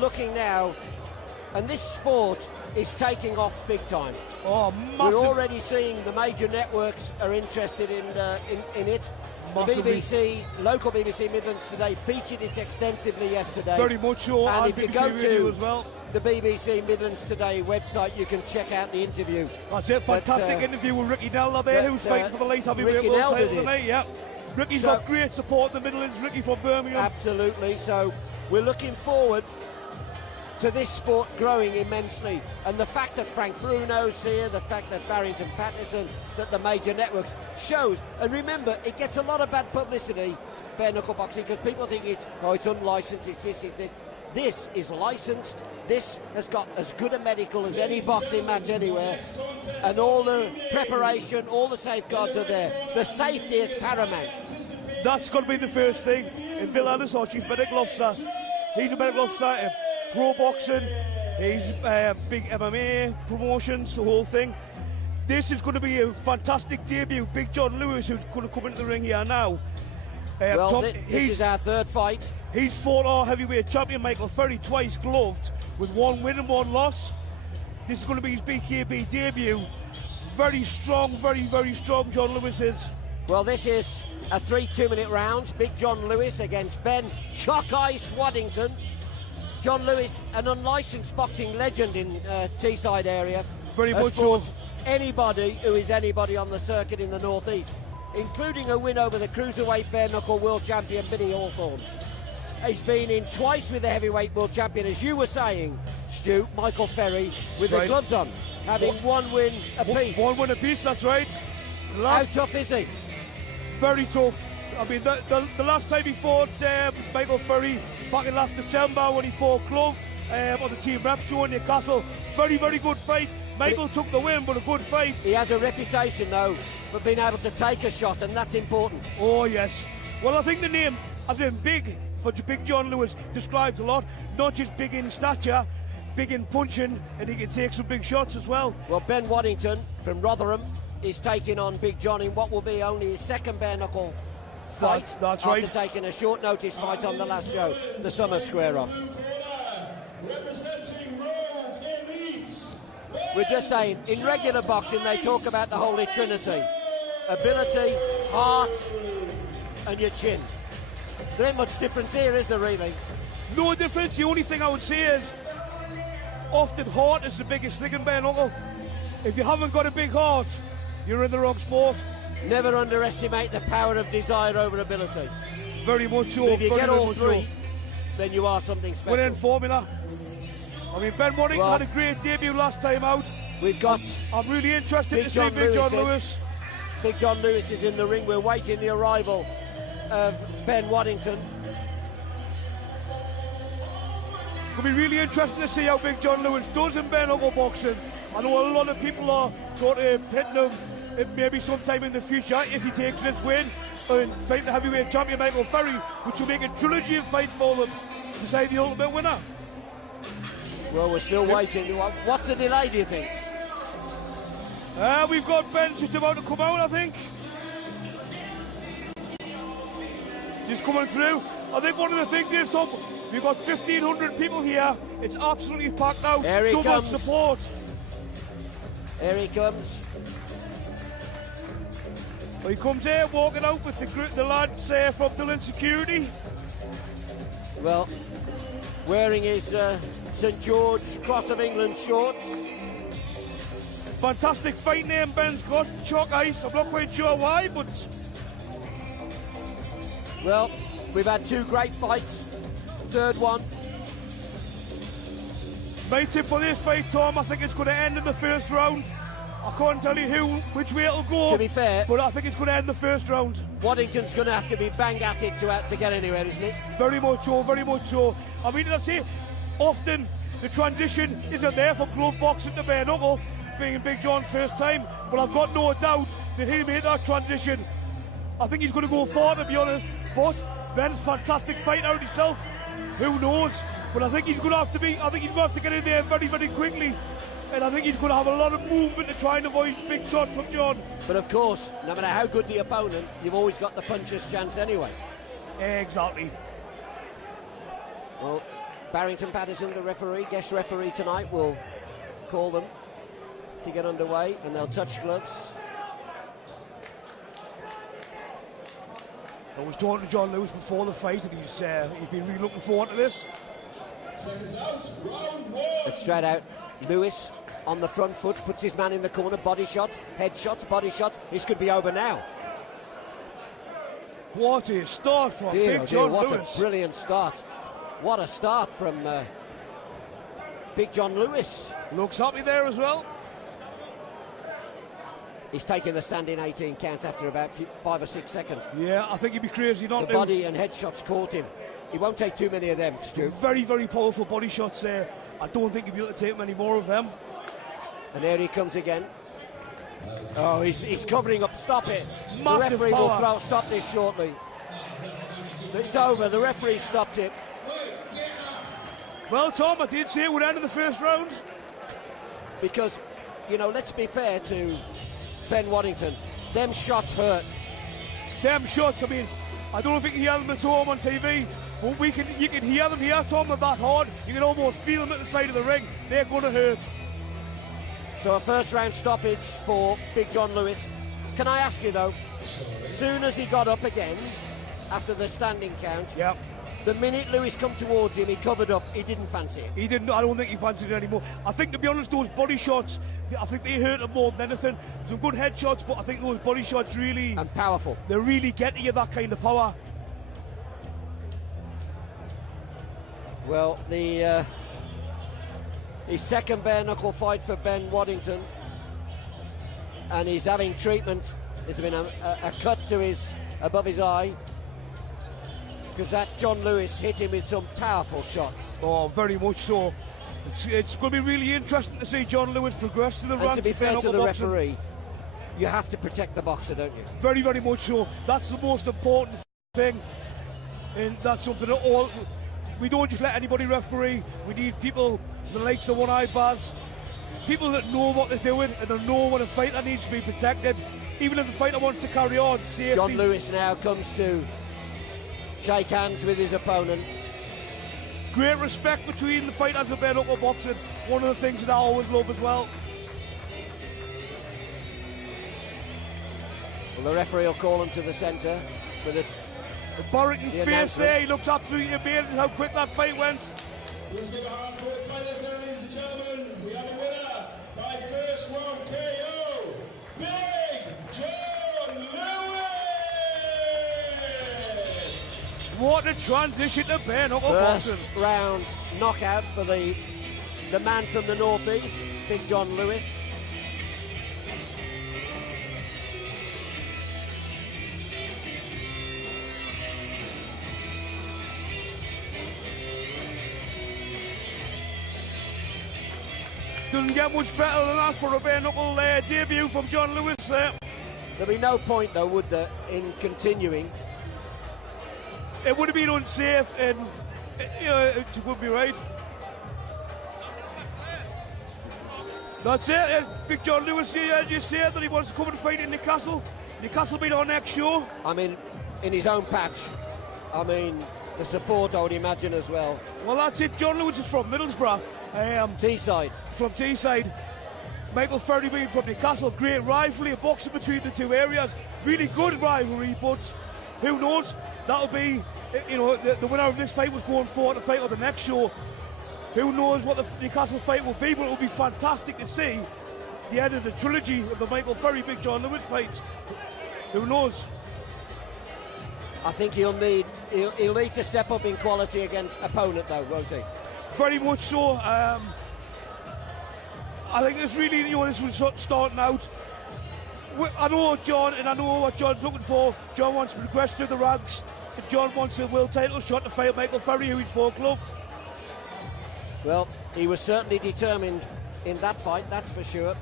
Looking now, and this sport is taking off big time. Oh, massive. We're already seeing the major networks are interested in it. Massively. The BBC, local BBC Midlands Today featured it extensively yesterday. Very much so, and and if you BBC go Radio to as well. the BBC Midlands Today website, you can check out the interview. That's it, fantastic interview with Ricky Nelder there, who's fighting for the light heavyweight world title tonight. Yeah, Ricky's got great support in the Midlands. Ricky from Birmingham. Absolutely. So we're looking forward to this sport growing immensely, and the fact that Frank Bruno's here, the fact that Barrington Patterson, that the major networks shows. And remember, it gets a lot of bad publicity, bare knuckle boxing, because people think it's unlicensed, it's this, it's this. This is licensed. This has got as good a medical as any boxing match anywhere, and all the preparation, all the safeguards are there. The safety is paramount. That's got to be the first thing. And Bill Anderson, our chief medical officer, he's a medical officer. Pro boxing, he's big MMA promotions, the whole thing. This is going to be a fantastic debut. Big John Lewis, who's going to come into the ring here now. This is our third fight. He's fought our heavyweight champion Michael Ferry twice gloved, with 1 win and 1 loss. This is going to be his BKB debut. Very strong, very strong, John Lewis is. Well, this is a 3 2-minute round. Big John Lewis against Ben Chalk Ice Waddington. John Lewis, an unlicensed boxing legend in Teesside area. Very much so. Anybody who is anybody on the circuit in the northeast, including a win over the cruiserweight bare knuckle world champion Billy Hawthorne. He's been in twice with the heavyweight world champion, as you were saying, Stu, Michael Ferry, with the gloves on, having 1 win apiece. 1 win apiece, that's right. How tough is he? Very tough. I mean, the last time he fought Michael Ferry, back in last December when he fought gloved on the team rep show in Newcastle. Very good fight. Michael took the win, but a good fight. He has a reputation, though, for being able to take a shot, and that's important. Oh, yes. Well, I think the name, as in big, for Big John Lewis, describes a lot. Not just big in stature, big in punching, and he can take some big shots as well. Well, Ben Waddington from Rotherham is taking on Big John in what will be only his second bare knuckle fight. That's after right. taking a short notice fight on the last show, the Summer Square Off. We're just saying, in regular boxing they talk about the Holy Trinity: ability, heart and your chin. There ain't much difference here, is there really? No difference. The only thing I would say is often heart is the biggest thing in bare knuckle. If you haven't got a big heart, you're in the wrong sport. Never underestimate the power of desire over ability. Very much so. But if you very get all much three, so, then you are something special. winning formula. I mean, Ben Waddington had a great debut last time out. We've got I'm really interested to see Big John Lewis. Big John Lewis is in the ring. We're waiting the arrival of Ben Waddington. It'll be really interesting to see how Big John Lewis does in bare knuckle boxing. I know a lot of people are sort of pitting him maybe sometime in the future if he takes this win and fight the heavyweight champion Michael Ferry, which will make a trilogy of fights for them to decide the ultimate winner. Well, we're still waiting. What's the delay, do you think? We've got Ben just about to come out, I think. Just coming through. I think one of the things is, Tom, we've got 1,500 people here. It's absolutely packed out. Here he so comes. much support. Here he comes. Well, he comes here walking out with the lads from Dillon Security. Well, wearing his St George Cross of England shorts. Fantastic fight name Ben's got, Chalk Ice. I'm not quite sure why, but... Well, we've had 2 great fights. Third one. My tip for this fight, Tom, I think it's going to end in the first round. I can't tell you which way it'll go. To be fair, but I think it's going to end the first round. Waddington's going to have to be bang at it to get anywhere, isn't it? Very much so, very much so. I mean, I say, often the transition isn't there for glove boxing to bare knuckle, being Big John's first time, but I've got no doubt that he'll make that transition. I think he's going to go far, to be honest, but Ben's fantastic fight out himself. Who knows? But I think he's going to have to get in there very quickly. And I think he's going to have a lot of movement to try and avoid big shots from John. But of course, no matter how good the opponent, you've always got the puncher's chance anyway. Exactly. Well, Barrington Patterson, the referee, guest referee tonight, will call them to get underway, and they'll touch gloves. I was talking to John Lewis before the fight, and he's been really looking forward to this. It's straight out. Lewis on the front foot, puts his man in the corner, body shots, head shots, body shots. This could be over now. What a start from Big John Lewis. What a brilliant start. What a start from Big John Lewis. Looks happy there as well. He's taking the standing 18 count after about 5 or 6 seconds. Yeah, I think he'd be crazy not to. The body and head shots caught him. He won't take too many of them, Stu. Very, very powerful body shots there. I don't think he'll be able to take many more of them. And there he comes again. Oh, he's covering up. Stop it. Massive the referee power. will stop this shortly. It's over. The referee stopped it. Well, Tom, I did say it would end in the first round. Because, you know, let's be fair to Ben Waddington. Them shots hurt. Them shots, I mean, I don't know if you can hear them at home on TV, but you can hear them here, Tom, they're that hard. You can almost feel them at the side of the ring. They're going to hurt. So a first round stoppage for Big John Lewis. Can I ask you though, as soon as he got up again, after the standing count, yep. The minute Lewis come towards him, he covered up, he didn't fancy it. He didn't, I don't think he fancied it anymore. I think, to be honest, those body shots, I think they hurt him more than anything. Some good head shots, but I think those body shots really... And powerful. They're really getting you that kind of power. Well, his second bare knuckle fight for Ben Waddington, and he's having treatment. There's been a cut to above his eye, because that John Lewis hit him with some powerful shots. Oh, very much so. It's going to be really interesting to see John Lewis progress to the ranks. And to be fair to the referee, you have to protect the boxer, don't you? Very, very much so. That's the most important thing, and that's something that all... We don't just let anybody referee. We need people, the likes of One-Eye Baz, people that know what they're doing and they know when a fighter needs to be protected. Even if the fighter wants to carry on, safety. John Lewis now comes to shake hands with his opponent. Great respect between the fighters of bare knuckle boxing. One of the things that I always love as well. Well, the referee will call him to the centre with a... Barrington's face there, he looks absolutely amazing how quick that fight went. Let's give a hand for the fighters, ladies and gentlemen. We have a winner by first round KO, Big John Lewis! What a transition to bare knuckle boxing. First round knockout for the man from the northeast, Big John Lewis. Doesn't get much better than that for a bare knuckle debut from John Lewis there. There'll be no point though, would there, in continuing? It would have been unsafe, and you know, it would be right. That's it. Big John Lewis just said that he wants to come and fight in Newcastle. Newcastle being our next show. I mean, in his own patch. I mean, the support I would imagine as well. Well, that's it. John Lewis is from Middlesbrough. Teesside. From Teesside. Michael Ferry being from Newcastle. Great rivalry, a boxing between the two areas. Really good rivalry, but who knows? That'll be, you know, the winner of this fight was going forward to fight on the next show. Who knows what the Newcastle fight will be, but it will be fantastic to see the end of the trilogy of the Michael Ferry Big John Lewis fights. Who knows? I think he'll need to step up in quality against opponent though, won't he? Very much so. I think this really, you know, this was starting out. I know John, and I know what John's looking for. John wants to progress through the ranks, and John wants a world title shot to fight Michael Ferry, who he's four-gloved. Well, he was certainly determined in that fight, that's for sure.